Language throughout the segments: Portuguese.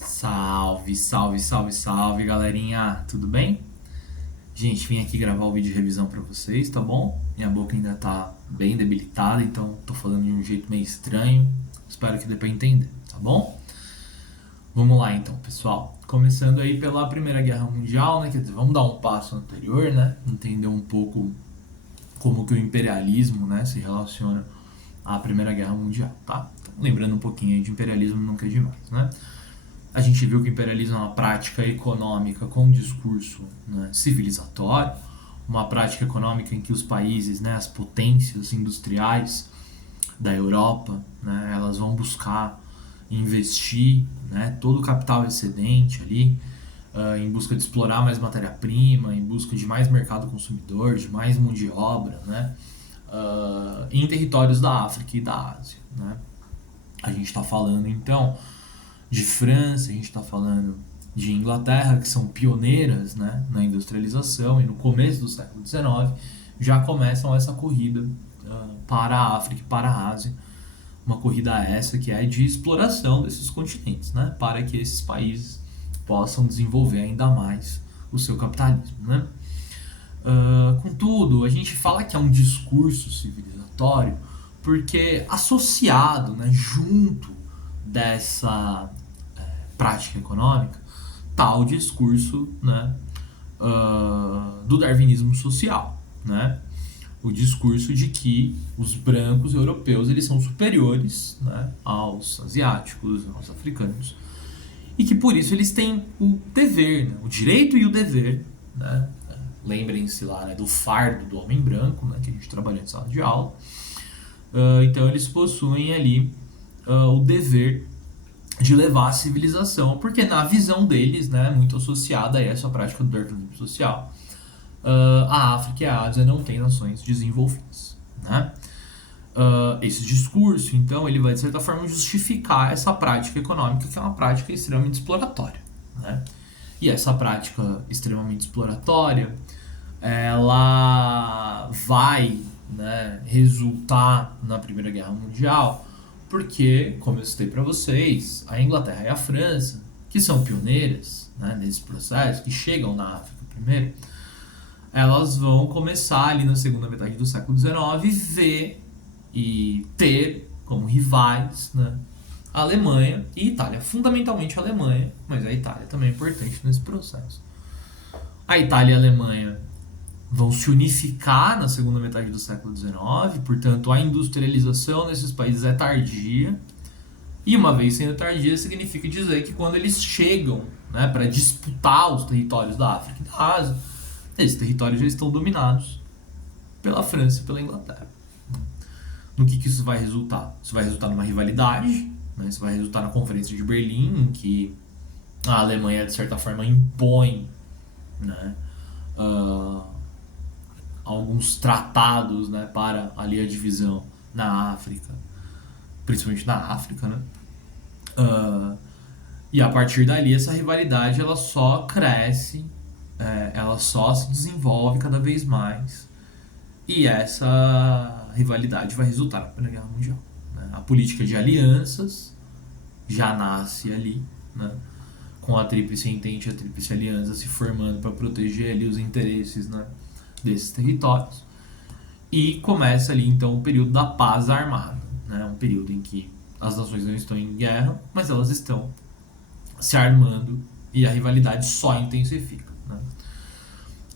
Salve, salve, salve, salve, galerinha, tudo bem? Gente, vim aqui gravar o vídeo de revisão pra vocês, tá bom? Minha boca ainda tá bem debilitada, então tô falando de um jeito meio estranho. Espero que dê pra entender, tá bom? Vamos lá então, pessoal. Começando aí pela Primeira Guerra Mundial, né? Quer dizer, vamos dar um passo anterior, né? Entender um pouco como que o imperialismo, né, se relaciona à Primeira Guerra Mundial, tá? Então, lembrando um pouquinho aí de imperialismo nunca é demais, né? A gente viu que o imperialismo é uma prática econômica com um discurso, né, civilizatório, uma prática econômica em que os países, né, as potências industriais da Europa, né, elas vão buscar investir, né, todo o capital excedente ali, em busca de explorar mais matéria-prima, em busca de mais mercado consumidor, de mais mão de obra, né, em territórios da África e da Ásia. Né. A gente está falando então de França, a gente está falando de Inglaterra, que são pioneiras, né, na industrialização, e no começo do século XIX já começam essa corrida para a África e para a Ásia, uma corrida essa que é de exploração desses continentes, né, para que esses países possam desenvolver ainda mais o seu capitalismo. Né. Contudo, a gente fala que é um discurso civilizatório porque associado, né, junto dessa prática econômica, está o discurso, né, do darwinismo social, né? O discurso de que os brancos europeus eles são superiores, né, aos asiáticos, aos africanos, e que por isso eles têm o dever, né, o direito e o dever, né? Lembrem-se lá, né, do fardo do homem branco, né, que a gente trabalhou em sala de aula. Então eles possuem ali o dever de levar a civilização, porque na visão deles, né, muito associada a essa prática do darwinismo social, a África e a Ásia não têm nações desenvolvidas. Né? Esse discurso, então, ele vai de certa forma justificar essa prática econômica, que é uma prática extremamente exploratória. Né? E essa prática extremamente exploratória, ela vai, né, resultar na Primeira Guerra Mundial, porque, como eu citei para vocês, a Inglaterra e a França, que são pioneiras, né, nesse processo, que chegam na África primeiro, elas vão começar ali na segunda metade do século XIX ver e ter como rivais, né, a Alemanha e a Itália, fundamentalmente a Alemanha, mas a Itália também é importante nesse processo. A Itália e a Alemanha vão se unificar na segunda metade do século XIX, portanto a industrialização nesses países é tardia, e uma vez sendo tardia significa dizer que quando eles chegam, né, para disputar os territórios da África e da Ásia, esses territórios já estão dominados pela França e pela Inglaterra. No que isso vai resultar? Isso vai resultar numa rivalidade, né, isso vai resultar na Conferência de Berlim, em que a Alemanha de certa forma impõe, né, alguns tratados, né, para ali a divisão na África, principalmente na África, né? E a partir dali essa rivalidade ela só cresce, ela só se desenvolve cada vez mais, e essa rivalidade vai resultar na Primeira Guerra Mundial. Né? A política de alianças já nasce ali, né? Com a Tríplice Entente e a Tríplice Aliança se formando para proteger ali os interesses, né, desses territórios, e começa ali então o período da paz armada, né? Um período em que as nações não estão em guerra, mas elas estão se armando e a rivalidade só intensifica. Né?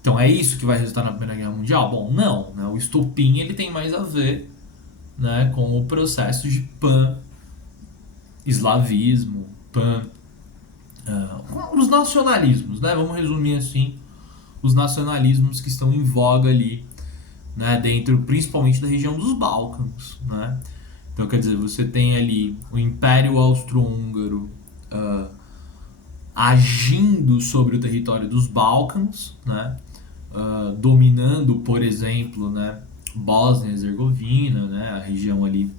Então é isso que vai resultar na Primeira Guerra Mundial? Bom, não. Né? O estopim ele tem mais a ver, né, com o processo de pan-eslavismo, os nacionalismos, né? Vamos resumir assim, os nacionalismos que estão em voga ali, né, dentro principalmente da região dos Balcãs, né? Então, quer dizer, você tem ali o Império Austro-Húngaro agindo sobre o território dos Balcãs, né? Dominando, por exemplo, né, Bósnia e Herzegovina, né, a região ali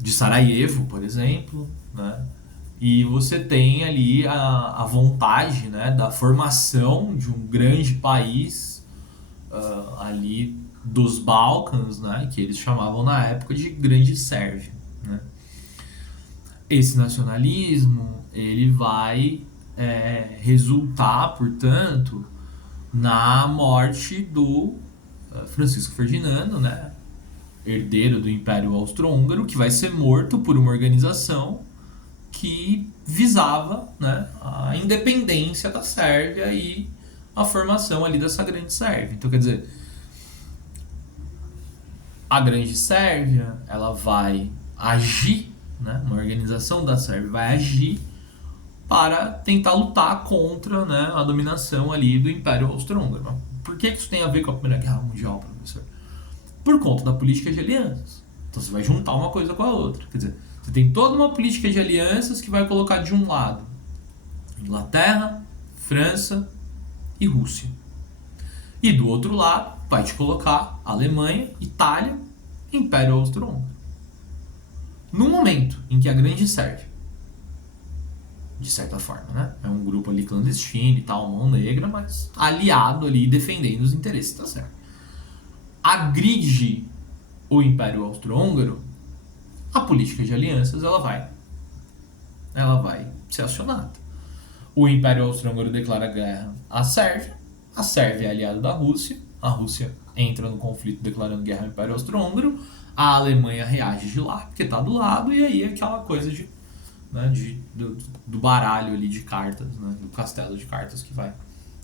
de Sarajevo, por exemplo, né? E você tem ali a vontade, né, da formação de um grande país ali dos Balcãs, né, que eles chamavam na época de Grande Sérvia. Né? esse nacionalismo ele vai resultar, portanto, na morte do Francisco Ferdinando, né, herdeiro do Império Austro-Húngaro, que vai ser morto por uma organização que visava, né, a independência da Sérvia e a formação ali dessa grande Sérvia. Então, quer dizer, a grande Sérvia, ela vai agir, né, uma organização da Sérvia vai agir para tentar lutar contra, né, a dominação ali do Império Austro-Húngaro. Por que isso tem a ver com a Primeira Guerra Mundial, professor? Por conta da política de alianças. Então você vai juntar uma coisa com a outra. Quer dizer, você tem toda uma política de alianças que vai colocar de um lado Inglaterra, França e Rússia. E do outro lado vai te colocar Alemanha, Itália e Império Austro-Húngaro. No momento em que a Grande Sérvia, de certa forma, né, é um grupo ali clandestino e tal, mão negra, mas aliado ali defendendo os interesses da Sérvia, agride o Império Austro-Húngaro, a política de alianças ela vai ser acionada. O Império Austro-Húngaro declara guerra à Sérvia, a Sérvia é aliada da Rússia, a Rússia entra no conflito declarando guerra ao Império Austro-Húngaro, a Alemanha reage de lá, porque está do lado, e aí é aquela coisa do baralho ali de cartas, né, do castelo de cartas que vai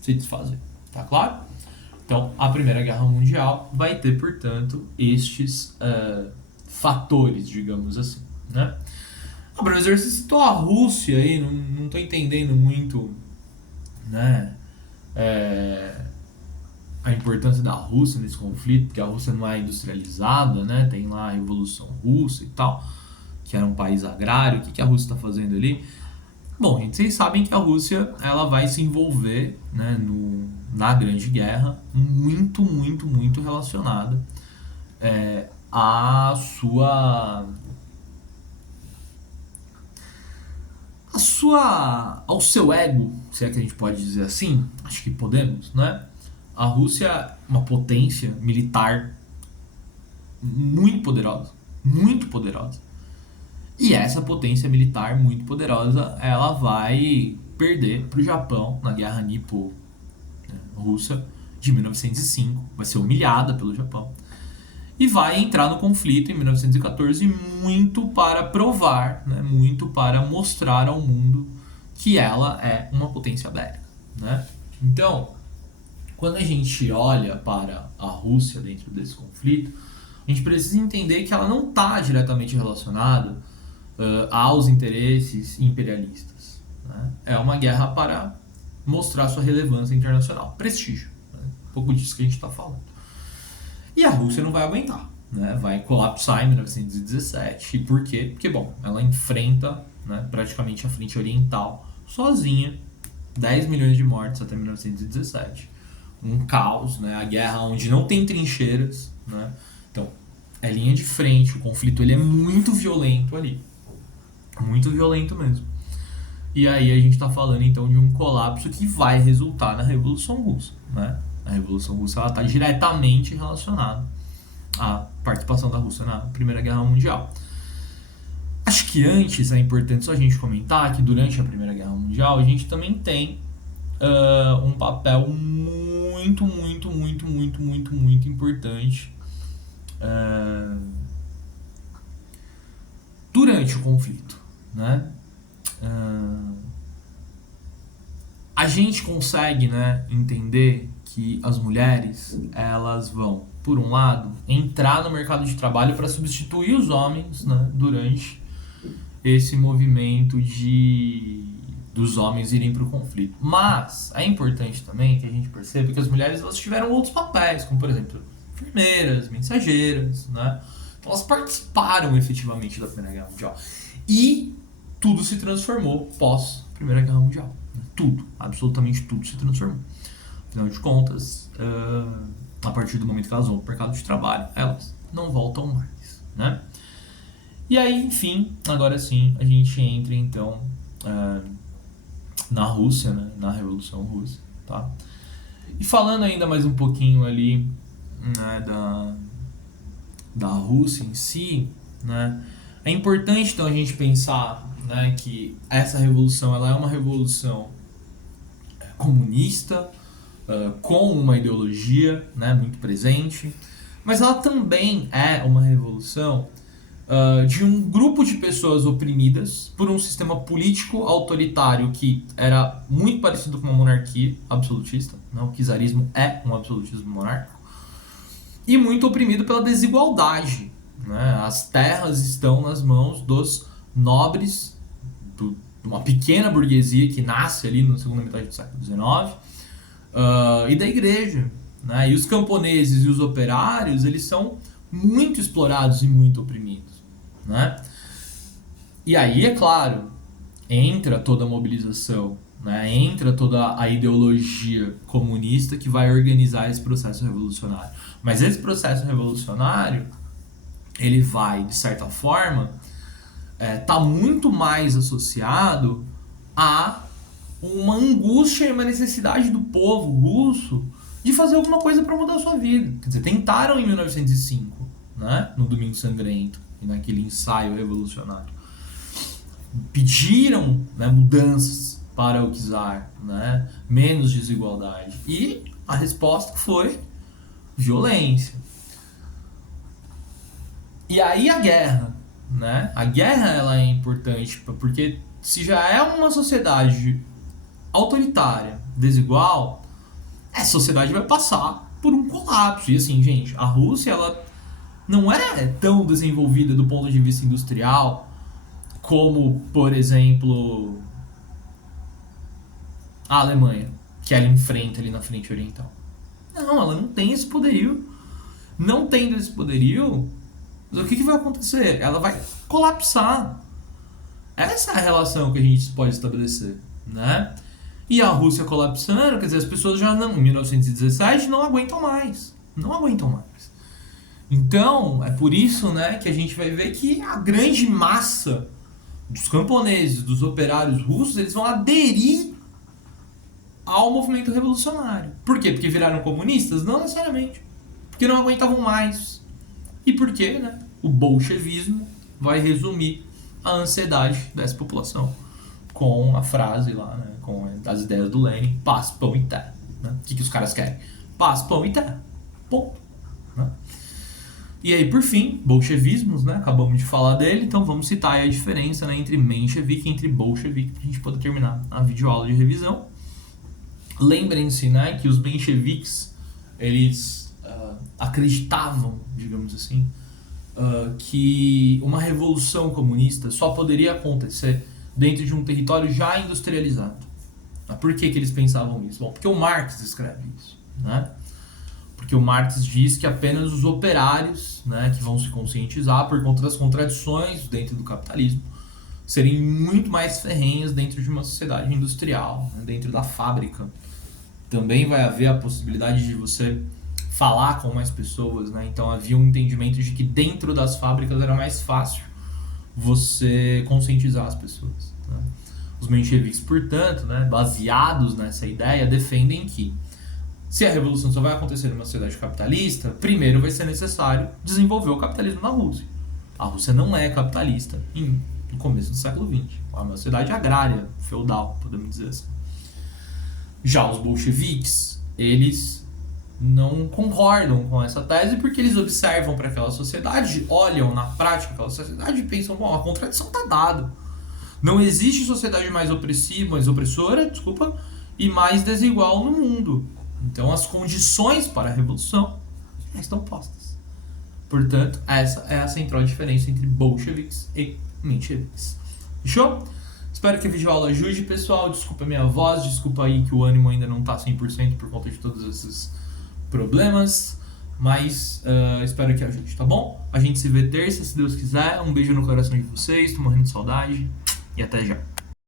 se desfazer, tá claro? Então, a Primeira Guerra Mundial vai ter, portanto, estes fatores, digamos assim, né? Professor, você citou a Rússia aí, não tô entendendo muito, né, a importância da Rússia nesse conflito, porque a Rússia não é industrializada, né? Tem lá a Revolução Russa e tal, que era um país agrário. O que a Rússia está fazendo ali? Bom, gente, vocês sabem que a Rússia ela vai se envolver, né, na Grande Guerra muito relacionada à ao seu ego, se é que a gente pode dizer assim, acho que podemos, né? A Rússia é uma potência militar muito poderosa. E essa potência militar muito poderosa, ela vai perder para o Japão na Guerra Nipo-Russa de 1905, vai ser humilhada pelo Japão. E vai entrar no conflito em 1914 muito para provar, né, muito para mostrar ao mundo que ela é uma potência bélica, né? Então, quando a gente olha para a Rússia dentro desse conflito, a gente precisa entender que ela não está diretamente relacionada aos interesses imperialistas, né? É uma guerra para mostrar sua relevância internacional, prestígio, né? Um pouco disso que a gente está falando. E a Rússia não vai aguentar, né? Vai colapsar em 1917. E por quê? Porque, bom, ela enfrenta, né, praticamente a frente oriental sozinha, 10 milhões de mortes até 1917. Um caos, né? A guerra onde não tem trincheiras, né? Então, é linha de frente, o conflito ele é muito violento ali. Muito violento mesmo. E aí a gente está falando então de um colapso que vai resultar na Revolução Russa, né? A Revolução Russa está diretamente relacionada à participação da Rússia na Primeira Guerra Mundial. Acho que antes é importante só a gente comentar que durante a Primeira Guerra Mundial a gente também tem um papel muito importante durante o conflito, né? A gente consegue, né, entender que as mulheres elas vão, por um lado, entrar no mercado de trabalho para substituir os homens, né, durante esse movimento dos homens irem para o conflito. Mas é importante também que a gente perceba que as mulheres elas tiveram outros papéis, como por exemplo enfermeiras, mensageiras, né? Então elas participaram efetivamente da Primeira Guerra Mundial. E tudo se transformou pós Primeira Guerra Mundial. Tudo, absolutamente tudo se transformou. Afinal de contas, a partir do momento que elas vão para o mercado de trabalho, elas não voltam mais, né? E aí, enfim, agora sim, a gente entra então na Rússia, né? Na Revolução Russa, tá? E falando ainda mais um pouquinho ali, né, da Rússia em si, né? É importante então a gente pensar né, que essa revolução ela é uma revolução comunista, com uma ideologia, né, muito presente, mas ela também é uma revolução de um grupo de pessoas oprimidas por um sistema político autoritário que era muito parecido com uma monarquia absolutista, né? O czarismo é um absolutismo monárquico, e muito oprimido pela desigualdade, né? As terras estão nas mãos dos nobres, de uma pequena burguesia que nasce ali na segunda metade do século XIX, e da igreja, né? E os camponeses e os operários, eles são muito explorados e muito oprimidos, né? E aí, é claro, entra toda a mobilização, né? Entra toda a ideologia comunista que vai organizar esse processo revolucionário. Mas esse processo revolucionário, ele vai, de certa forma, tá muito mais associado a uma angústia e uma necessidade do povo russo de fazer alguma coisa para mudar a sua vida. Quer dizer, tentaram em 1905, né, no Domingo Sangrento, e naquele ensaio revolucionário. Pediram, né, mudanças para o czar, né, menos desigualdade. E a resposta foi violência. E aí a guerra, né? A guerra ela é importante porque se já é uma sociedade autoritária, desigual, a sociedade vai passar por um colapso. E assim, gente, a Rússia ela não é tão desenvolvida do ponto de vista industrial como, por exemplo, a Alemanha, que ela enfrenta ali na frente oriental. Não, ela não tem esse poderio. Não tendo esse poderio, o que vai acontecer? Ela vai colapsar. Essa é a relação que a gente pode estabelecer, né? E a Rússia colapsando, quer dizer, as pessoas já não, em 1917 não aguentam mais. Não aguentam mais. Então, é por isso, né, que a gente vai ver que a grande massa dos camponeses, dos operários russos, eles vão aderir ao movimento revolucionário. Por quê? Porque viraram comunistas? Não necessariamente. Porque não aguentavam mais. E por quê, né? O bolchevismo vai resumir a ansiedade dessa população com a frase lá, né, com as ideias do Lenin: paz, pão e terra. Né? O que os caras querem? Paz, pão e terra. Ponto. Né? E aí, por fim, bolchevismos, né? Acabamos de falar dele, então vamos citar aí a diferença, né, entre menchevique e entre bolchevique para a gente poder terminar a videoaula de revisão. Lembrem-se, né, que os mencheviques, eles acreditavam, digamos assim, que uma revolução comunista só poderia acontecer dentro de um território já industrializado. Por que eles pensavam isso? Bom, porque o Marx escreve isso, né? Porque o Marx diz que apenas os operários, né, que vão se conscientizar por conta das contradições dentro do capitalismo, serem muito mais ferrenhas dentro de uma sociedade industrial, né, dentro da fábrica. Também vai haver a possibilidade de você falar com mais pessoas, né? Então havia um entendimento de que dentro das fábricas era mais fácil você conscientizar as pessoas, né? Os mencheviques, portanto, né, baseados nessa ideia, defendem que se a revolução só vai acontecer numa sociedade capitalista, primeiro vai ser necessário desenvolver o capitalismo na Rússia. A Rússia não é capitalista no começo do século XX. É uma sociedade agrária, feudal, podemos dizer assim. Já os bolcheviques, eles não concordam com essa tese porque eles observam para aquela sociedade, olham na prática aquela sociedade e pensam: bom, a contradição está dada. Não existe sociedade mais opressora, e mais desigual no mundo. Então as condições para a revolução já estão postas. Portanto, essa é a central diferença entre bolcheviques e mencheviques. Fechou? Espero que a videoaula ajude, pessoal. Desculpa a minha voz, desculpa aí que o ânimo ainda não está 100% por conta de todos esses problemas. Mas espero que ajude, tá bom? A gente se vê terça, se Deus quiser. Um beijo no coração de vocês, tô morrendo de saudade. E até já.